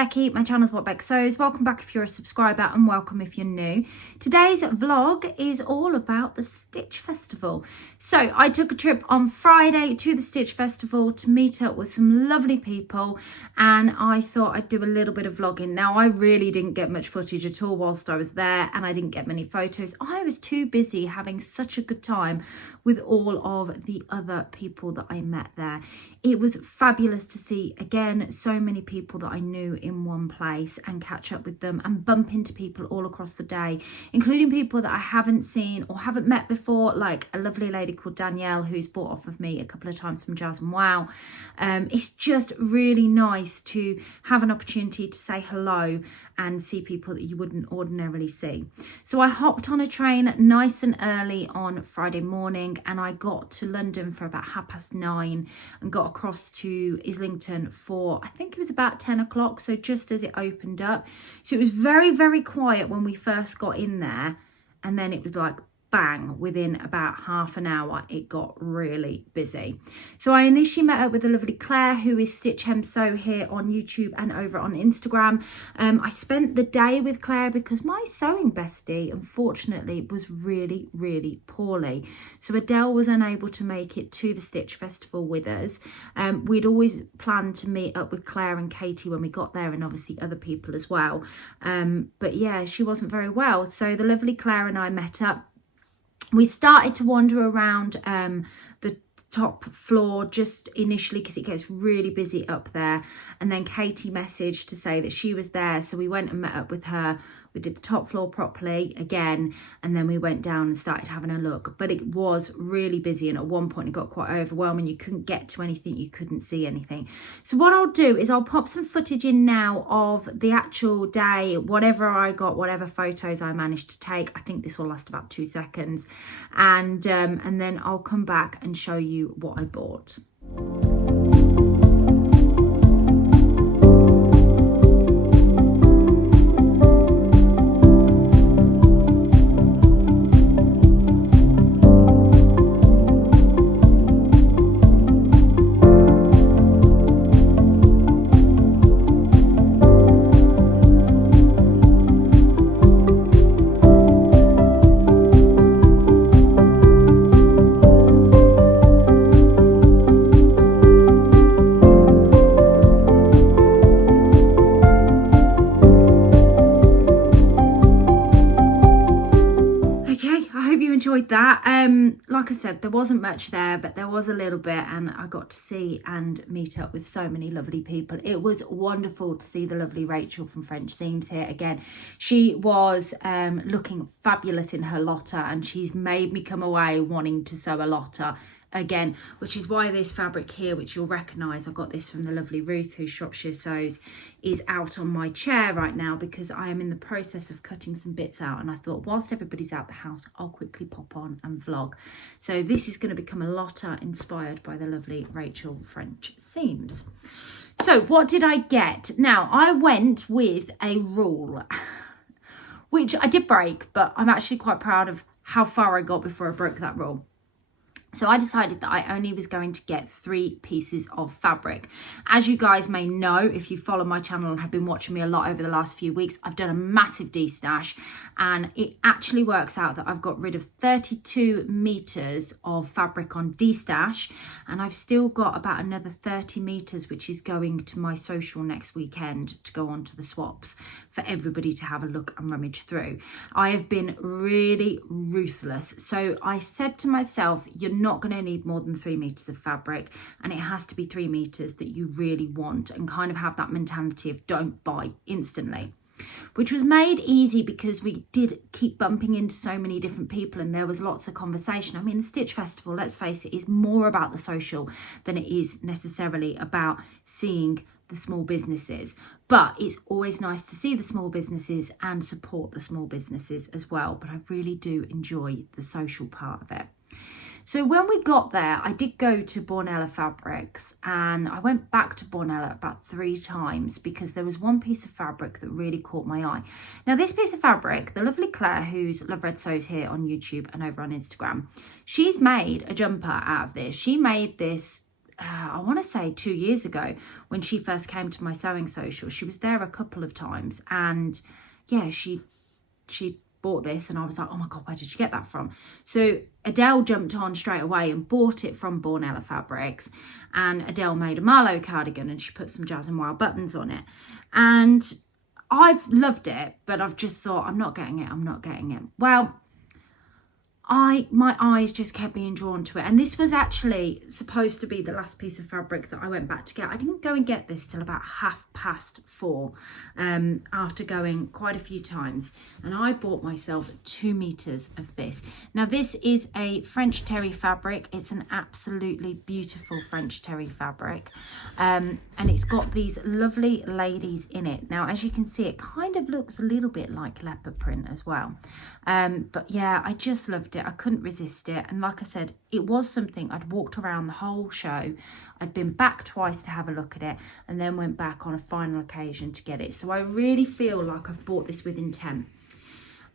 Becky, my channel's What Beck Sews. Welcome back if you're a subscriber and welcome if you're new. Today's vlog is all about the Stitch Festival. So I took a trip on Friday to the Stitch Festival to meet up with some lovely people, and I thought I'd do a little bit of vlogging. Now I really didn't get much footage at all whilst I was there, and I didn't get many photos. I was too busy having such a good time with all of the other people that I met there. It was fabulous to see again so many people that I knew in one place and catch up with them and bump into people all across the day, including people that I haven't seen or haven't met before, like a lovely lady called Danielle who's bought off of me a couple of times from Jazz and Wow. It's just really nice to have an opportunity to say hello and see people that you wouldn't ordinarily see. So I hopped on a train nice and early on Friday morning, and I got to London for about 9:30 and got across to Islington for, I think it was about 10 o'clock, so just as it opened up. So it was very, very quiet when we first got in there, and then it was like bang, within about half an hour it got really busy. So I initially met up with the lovely Claire, who is Stitch Hem Sew here on YouTube and over on Instagram. I spent the day with Claire because my sewing bestie unfortunately was really poorly, so Adele was unable to make it to the Stitch Festival with us. We'd always planned to meet up with Claire and Katie when we got there, and obviously other people as well, but yeah, she wasn't very well, so the lovely Claire and I met up. We started to wander around the top floor just initially because it gets really busy up there, and then Katie messaged to say that she was there, so we went and met up with her. We did the top floor properly again, and then we went down and started having a look, but it was really busy, and at one point it got quite overwhelming. You couldn't get to anything, you couldn't see anything. So what I'll do is I'll pop some footage in now of the actual day, whatever I got, whatever photos I managed to take. I think this will last about 2 seconds, and then I'll come back and show you what I bought. That like I said, there wasn't much there, but there was a little bit, and I got to see and meet up with so many lovely people. It was wonderful to see the lovely Rachel from French Seams here again. She was looking fabulous in her lotta, and she's made me come away wanting to sew a lotta again, which is why this fabric here, which you'll recognise, I got this from the lovely Ruth who Shropshire Sews, is out on my chair right now because I am in the process of cutting some bits out, and I thought whilst everybody's out the house I'll quickly pop on and vlog. So this is going to become a lotta inspired by the lovely Rachel French Seams. So what did I get? Now I went with a rule which I did break, but I'm actually quite proud of how far I got before I broke that rule. So I decided that I only was going to get 3 pieces of fabric. As you guys may know, if you follow my channel and have been watching me a lot over the last few weeks, I've done a massive destash, and it actually works out that I've got rid of 32 meters of fabric on destash, and I've still got about another 30 meters, which is going to my social next weekend to go on to the swaps for everybody to have a look and rummage through. I have been really ruthless. So I said to myself, you're not going to need more than 3 meters of fabric, and it has to be 3 meters that you really want, and kind of have that mentality of don't buy instantly, which was made easy because we did keep bumping into so many different people and there was lots of conversation. I mean, the Stitch Festival, let's face it, is more about the social than it is necessarily about seeing the small businesses, but it's always nice to see the small businesses and support the small businesses as well. But I really do enjoy the social part of it. So when we got there, I did go to Bornella Fabrics, and I went back to Bornella about 3 times because there was one piece of fabric that really caught my eye. Now this piece of fabric, the lovely Claire, who's Love Red Sews here on YouTube and over on Instagram, she's made a jumper out of this. She made this I want to say 2 years ago when she first came to my sewing social. She was there a couple of times, and yeah, she bought this, and I was like, oh my God, where did you get that from? So Adele jumped on straight away and bought it from Bornella Fabrics, and Adele made a Marlowe cardigan, and she put some Jazz and Wild buttons on it, and I've loved it, but I've just thought, I'm not getting it. Well, my eyes just kept being drawn to it, and this was actually supposed to be the last piece of fabric that I went back to get. I didn't go and get this till about 4:30 after going quite a few times, and I bought myself 2 meters of this. Now this is a French terry fabric. It's an absolutely beautiful French terry fabric, and it's got these lovely ladies in it. Now as you can see, it kind of looks a little bit like leopard print as well, but yeah, I just loved it. I couldn't resist it, and like I said, it was something I'd walked around the whole show. I'd been back twice to have a look at it, and then went back on a final occasion to get it. So I really feel like I've bought this with intent,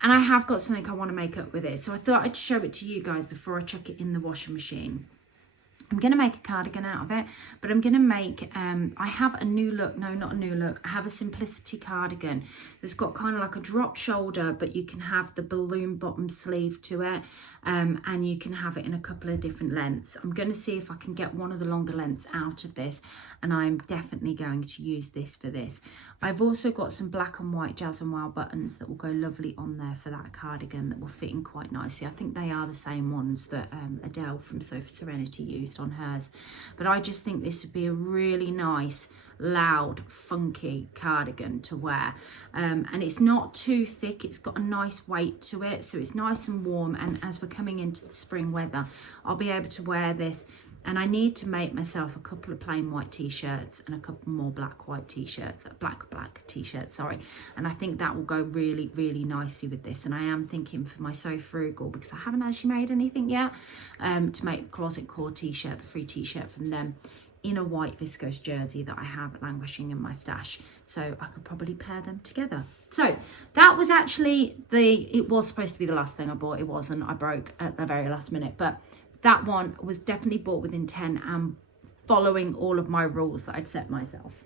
and I have got something I want to make up with it. So I thought I'd show it to you guys before I chuck it in the washing machine. I'm going to make a cardigan out of it, but I'm going to make, I have a new look, no, not a new look, I have a simplicity cardigan that's got kind of like a drop shoulder, but you can have the balloon bottom sleeve to it, and you can have it in a couple of different lengths. I'm going to see if I can get one of the longer lengths out of this, and I'm definitely going to use this for this. I've also got some black and white Jazz and Wild buttons that will go lovely on there for that cardigan, that will fit in quite nicely. I think they are the same ones that Adele from Sofa Serenity used on hers, but I just think this would be a really nice, loud, funky cardigan to wear, and it's not too thick. It's got a nice weight to it, so it's nice and warm, and as we're coming into the spring weather, I'll be able to wear this. And I need to make myself a couple of plain white t-shirts and a couple more black t-shirts, black t-shirts, sorry. And I think that will go really, really nicely with this. And I am thinking for my So Frugal, because I haven't actually made anything yet, to make the Closet Core t-shirt, the free t-shirt from them, in a white viscose jersey that I have languishing in my stash. So I could probably pair them together. So that was actually it was supposed to be the last thing I bought. It wasn't. I broke at the very last minute, but that one was definitely bought with intent and following all of my rules that I'd set myself.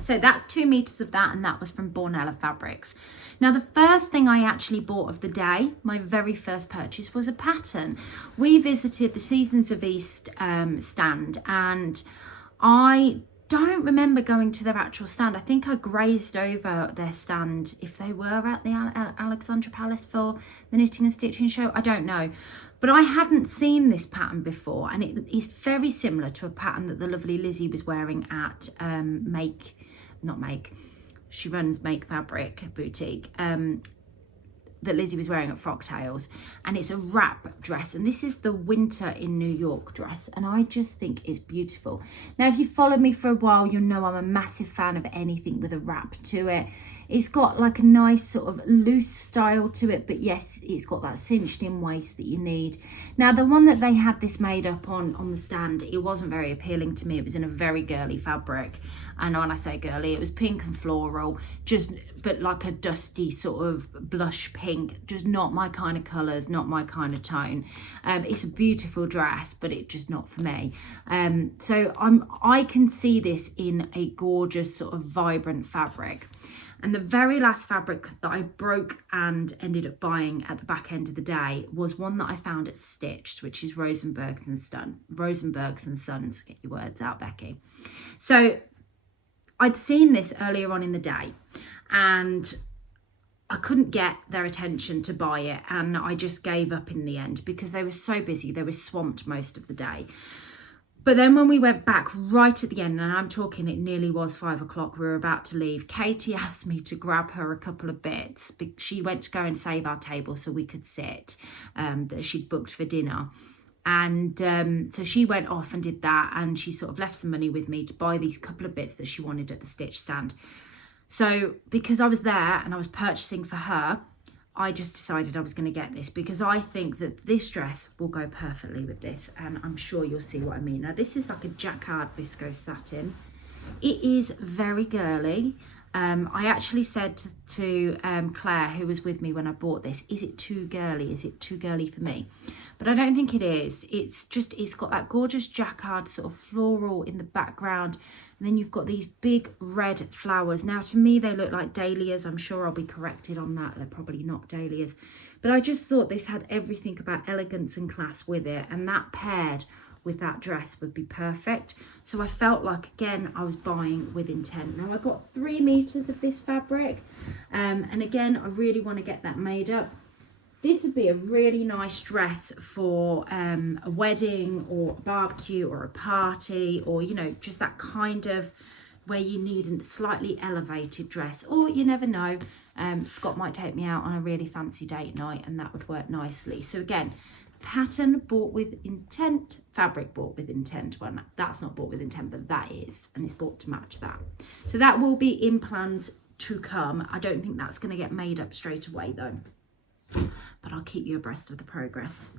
So that's 2 meters of that, and that was from Bornella Fabrics. Now the first thing I actually bought of the day, my very first purchase, was a pattern. We visited the Seasons of East stand, and I don't remember going to their actual stand. I think I grazed over their stand if they were at the Alexandra Palace for the Knitting and Stitching show. I don't know. But I hadn't seen this pattern before, and it is very similar to a pattern that the lovely Lizzie was wearing at she runs Make Fabric Boutique, that Lizzie was wearing at Frock Tales, and it's a wrap dress, and this is the Winter in New York dress, and I just think it's beautiful. Now if you followed me for a while, you'll know I'm a massive fan of anything with a wrap to it. It's got like a nice sort of loose style to it, but yes, it's got that cinched in waist that you need. Now the one that they had this made up on the stand, it wasn't very appealing to me. It was in a very girly fabric, and when I say girly, it was pink and floral, but like a dusty sort of blush pink, just not my kind of colours, not my kind of tone. It's a beautiful dress, but it's just not for me. So I can see this in a gorgeous sort of vibrant fabric. And the very last fabric that I broke and ended up buying at the back end of the day was one that I found at Stitched, which is Rosenbergs and Sons. Get your words out, Becky. So I'd seen this earlier on in the day, and I couldn't get their attention to buy it, and I just gave up in the end because they were so busy. They were swamped most of the day. But then when we went back right at the end, and I'm talking, it nearly was 5 o'clock, we were about to leave, Katie asked me to grab her a couple of bits. She went to go and save our table so we could sit, that she'd booked for dinner. And so she went off and did that, and she sort of left some money with me to buy these couple of bits that she wanted at the Stitch stand. So because I was there and I was purchasing for her, I just decided I was going to get this because I think that this dress will go perfectly with this, and I'm sure you'll see what I mean. Now this is like a jacquard viscose satin. It is very girly, I actually said to Claire, who was with me when I bought this, is it too girly? Is it too girly for me? But I don't think it is. It's got that gorgeous jacquard sort of floral in the background. And then you've got these big red flowers. Now, to me, they look like dahlias. I'm sure I'll be corrected on that. They're probably not dahlias. But I just thought this had everything about elegance and class with it. And that paired with that dress would be perfect. So I felt like, again, I was buying with intent. Now, I got 3 meters of this fabric. And again, I really want to get that made up. This would be a really nice dress for a wedding or a barbecue or a party, or, you know, just that kind of where you need a slightly elevated dress. Or you never know, Scott might take me out on a really fancy date night and that would work nicely. So again, pattern bought with intent, fabric bought with intent. Well, that's not bought with intent, but that is, and it's bought to match that. So that will be in plans to come. I don't think that's going to get made up straight away though, but I'll keep you abreast of the progress.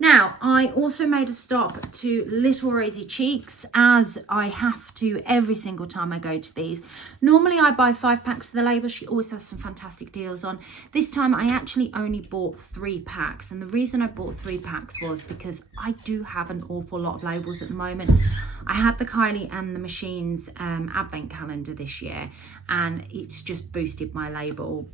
Now, I also made a stop to Little Rosy Cheeks, as I have to every single time I go to these. Normally I buy 5 packs of the label. She always has some fantastic deals on. This time I actually only bought 3 packs. And the reason I bought 3 packs was because I do have an awful lot of labels at the moment. I had the Kylie and the Machines advent calendar this year, and it's just boosted my label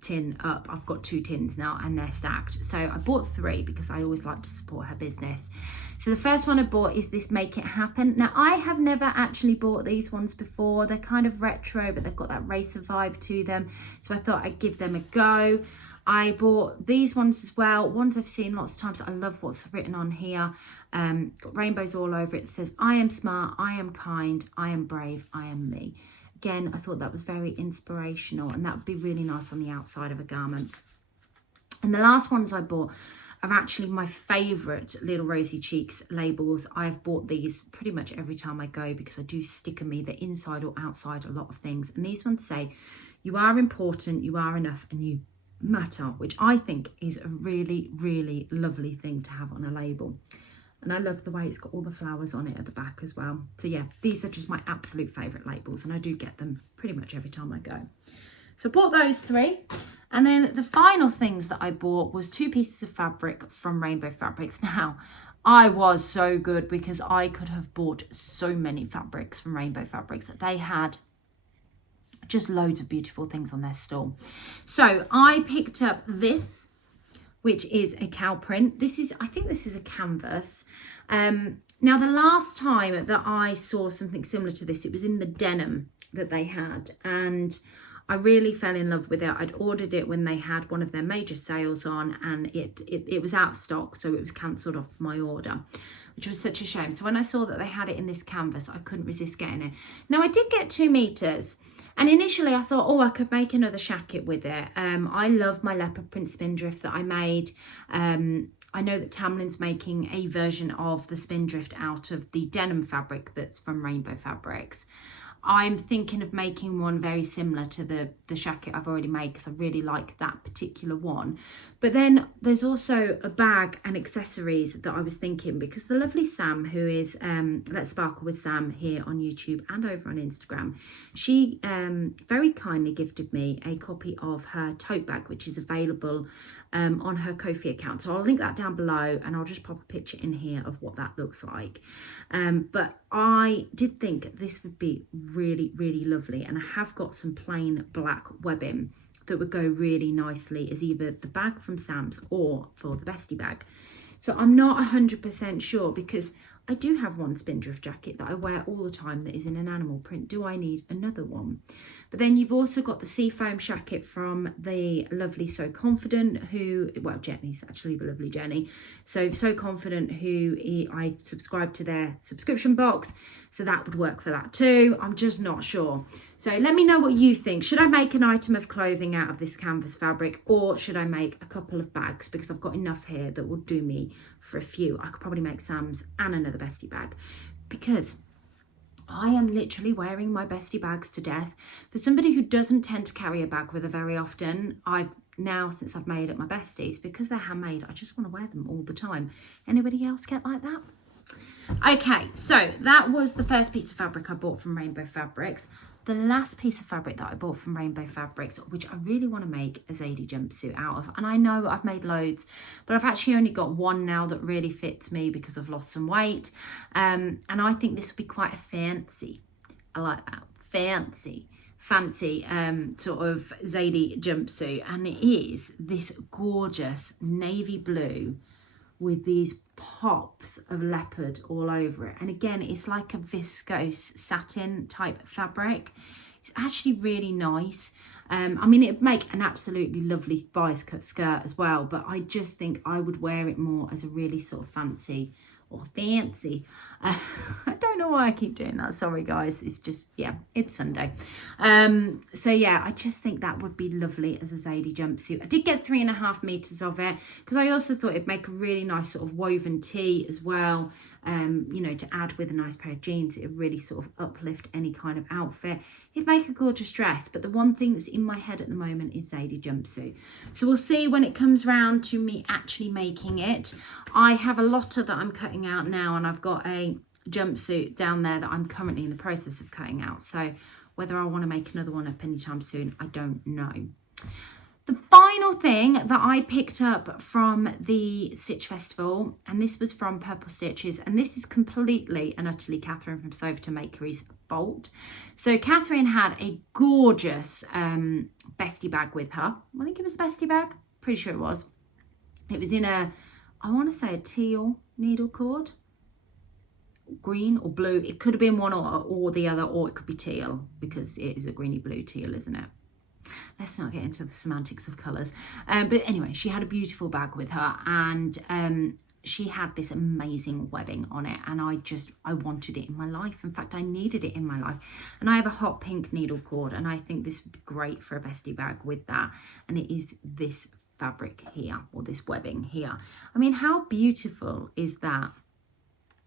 tin up. I've got 2 tins now and they're stacked. So I bought 3 because I always like to support her business. So the first one I bought is this Make It Happen. Now, I have never actually bought these ones before. They're kind of retro, but they've got that racer vibe to them. So I thought I'd give them a go. I bought these ones as well. Ones I've seen lots of times. I love what's written on here. Got rainbows all over it. It says, I am smart, I am kind, I am brave, I am me. Again, I thought that was very inspirational, and that would be really nice on the outside of a garment. And the last ones I bought are actually my favourite Little Rosy Cheeks labels. I've bought these pretty much every time I go because I do sticker me the inside or outside a lot of things. And these ones say, you are important, you are enough, and you matter, which I think is a really, really lovely thing to have on a label. And I love the way it's got all the flowers on it at the back as well. So yeah, these are just my absolute favourite labels, and I do get them pretty much every time I go. So I bought those 3. And then the final things that I bought was 2 pieces of fabric from Rainbow Fabrics. Now, I was so good because I could have bought so many fabrics from Rainbow Fabrics. They had just loads of beautiful things on their stall. So I picked up this, which is a cow print. I think this is a canvas. Now, the last time that I saw something similar to this, it was in the denim that they had, and I really fell in love with it. I'd ordered it when they had one of their major sales on, and it was out of stock, so it was cancelled off my order, which was such a shame. So when I saw that they had it in this canvas, I couldn't resist getting it. Now, I did get 2 meters, and initially I thought, oh, I could make another shacket with it. I love my leopard print Spindrift that I made. I know that Tamlin's making a version of the Spindrift out of the denim fabric that's from Rainbow Fabrics. I'm thinking of making one very similar to the shacket I've already made because I really like that particular one. But then there's also a bag and accessories that I was thinking, because the lovely Sam, who is Let's Sparkle with Sam here on YouTube and over on Instagram, she very kindly gifted me a copy of her tote bag, which is available on her Kofi account. So I'll link that down below, and I'll just pop a picture in here of what that looks like. But I did think this would be really, really lovely, and I have got some plain black webbing that would go really nicely as either the bag from Sam's or for the bestie bag. So I'm not 100% sure, because I do have one Spindrift jacket that I wear all the time that is in an animal print. Do I need another one? But then you've also got the seafoam jacket from the lovely So Confident, who, well, Jenny's actually the lovely Jenny. So Confident, who I subscribe to their subscription box. So that would work for that too. I'm just not sure. So let me know what you think. Should I make an item of clothing out of this canvas fabric, or should I make a couple of bags? Because I've got enough here that will do me for a few. I could probably make Sam's and another bestie bag, because I am literally wearing my bestie bags to death. For somebody who doesn't tend to carry a bag with her very often, since I've made up my besties, because they're handmade, I just want to wear them all the time. Anybody else get like that? Okay, so that was the first piece of fabric I bought from Rainbow Fabrics. the last piece of fabric that I bought from Rainbow Fabrics, which I really want to make a Zadie jumpsuit out of. And I know I've made loads, but I've actually only got one now that really fits me because I've lost some weight. And I think this will be quite a fancy, I like that, fancy sort of Zadie jumpsuit. And it is this gorgeous navy blue with these pops of leopard all over it. And again, it's like a viscose satin type fabric. It's actually really nice. I mean, it'd make an absolutely lovely bias cut skirt as well, but I just think I would wear it more as a really sort of fancy. I don't know why I keep doing that. Sorry, guys. It's just, yeah, it's Sunday. So, yeah, I just think that would be lovely as a Zadie jumpsuit. I did get 3.5 meters of it because I also thought it'd make a really nice sort of woven tee as well. You know, to add with a nice pair of jeans, it would really sort of uplift any kind of outfit. It'd make a gorgeous dress, but the one thing that's in my head at the moment is Zadie jumpsuit. So we'll see when it comes round to me actually making it. I have a lotter that I'm cutting out now, and I've got a jumpsuit down there that I'm currently in the process of cutting out. So whether I want to make another one up anytime soon, I don't know. The final thing that I picked up from the Stitch Festival, and this was from Purple Stitches, and this is completely and utterly Catherine from Sofa to Makery's fault. So Catherine had a gorgeous bestie bag with her. I think it was a bestie bag. Pretty sure it was. It was in a, I want to say a teal needle cord. Green or blue. It could have been one or the other, or it could be teal because it is a greeny blue teal, isn't it? Let's not get into the semantics of colours. But anyway, she had a beautiful bag with her, and she had this amazing webbing on it, and I wanted it in my life. In fact, I needed it in my life. And I have a hot pink needle cord, and I think this would be great for a bestie bag with that. And it is this fabric here, or this webbing here. I mean, how beautiful is that?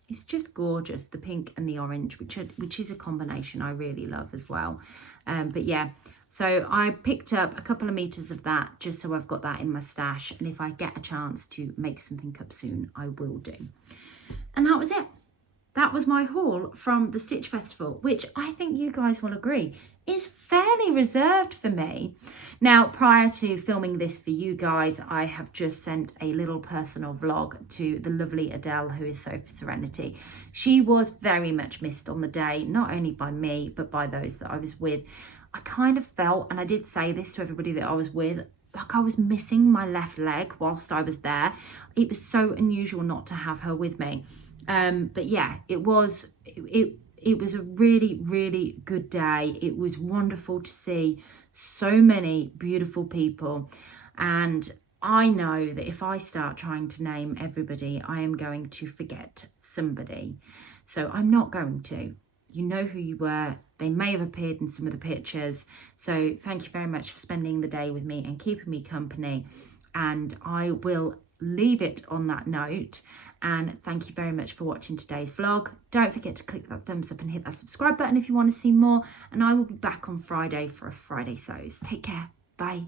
It's just gorgeous, the pink and the orange, which is a combination I really love as well. But yeah, so I picked up a couple of meters of that just so I've got that in my stash. And if I get a chance to make something up soon, I will do. And that was it. That was my haul from the Stitch Festival, which I think you guys will agree is fairly reserved for me. Now, prior to filming this for you guys, I have just sent a little personal vlog to the lovely Adele, who is Sofa Serenity. She was very much missed on the day, not only by me, but by those that I was with. I kind of felt, and I did say this to everybody that I was with, like I was missing my left leg whilst I was there. It was so unusual not to have her with me. But yeah, it was a really, really good day. It was wonderful to see so many beautiful people. And I know that if I start trying to name everybody, I am going to forget somebody. So I'm not going to. You know who you were. They may have appeared in some of the pictures. So thank you very much for spending the day with me and keeping me company. And I will leave it on that note. And thank you very much for watching today's vlog. Don't forget to click that thumbs up and hit that subscribe button if you want to see more. And I will be back on Friday for a Friday Sews. Take care. Bye.